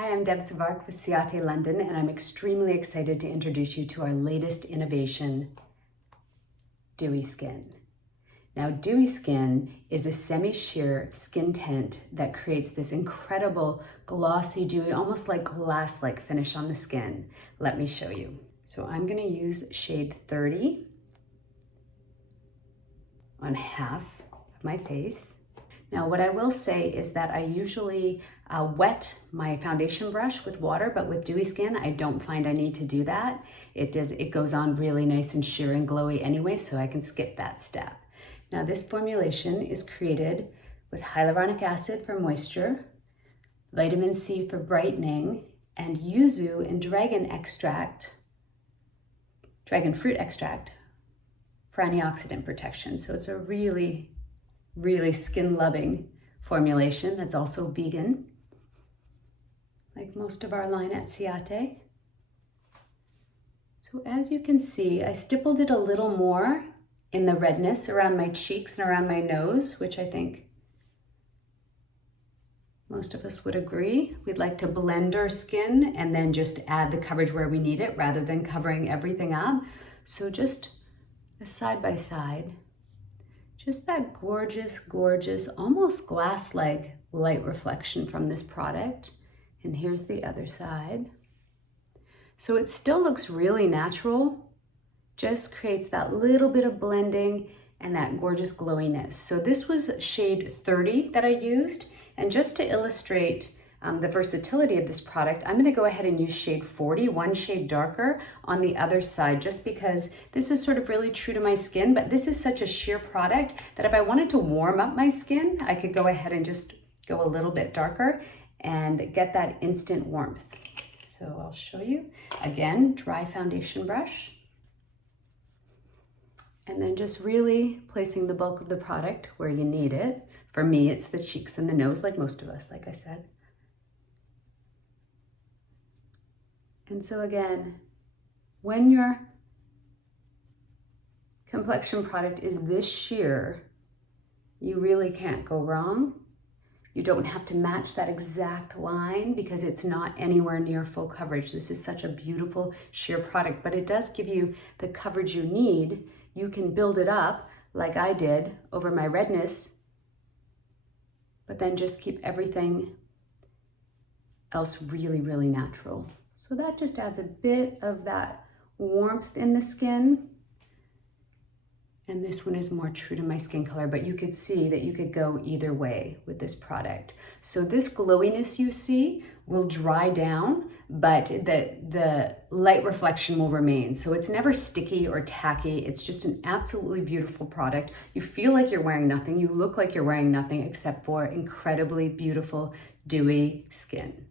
Hi, I'm Deb Savark with Ciaté London, and I'm extremely excited to introduce you to our latest innovation, Dewy Skin. Now, Dewy Skin is a semi-sheer skin tint that creates this incredible glossy, dewy, almost like glass-like finish on the skin. Let me show you. So I'm gonna use shade 30 on half of my face. Now, what I will say is that I usually wet my foundation brush with water, but with Dewy Skin, I don't find I need to do that. It goes on really nice and sheer and glowy anyway, so I can skip that step. Now, this formulation is created with hyaluronic acid for moisture, vitamin C for brightening, and yuzu and dragon fruit extract for antioxidant protection. So it's a really skin-loving formulation that's also vegan, like most of our line at Ciaté. So as you can see, I stippled it a little more in the redness around my cheeks and around my nose, which I think most of us would agree. We'd like to blend our skin and then just add the coverage where we need it rather than covering everything up. So just a side by side. Just that gorgeous, almost glass-like light reflection from this product. And here's the other side. So it still looks really natural, just creates that little bit of blending and that gorgeous glowiness. So this was shade 30 that I used. And just to illustrate the versatility of this product, I'm gonna go ahead and use shade 40, one shade darker on the other side, just because this is sort of really true to my skin, but this is such a sheer product that if I wanted to warm up my skin, I could go ahead and just go a little bit darker and get that instant warmth. So I'll show you. Again, dry foundation brush. And then just really placing the bulk of the product where you need it. For me, it's the cheeks and the nose, like most of us, like I said. And so again, when your complexion product is this sheer, you really can't go wrong. You don't have to match that exact line because it's not anywhere near full coverage. This is such a beautiful sheer product, but it does give you the coverage you need. You can build it up like I did over my redness, but then just keep everything else really natural. So that just adds a bit of that warmth in the skin. And this one is more true to my skin color, but you could see that you could go either way with this product. So this glowiness you see will dry down, but the light reflection will remain. So it's never sticky or tacky. It's just an absolutely beautiful product. You feel like you're wearing nothing. You look like you're wearing nothing except for incredibly beautiful, dewy skin.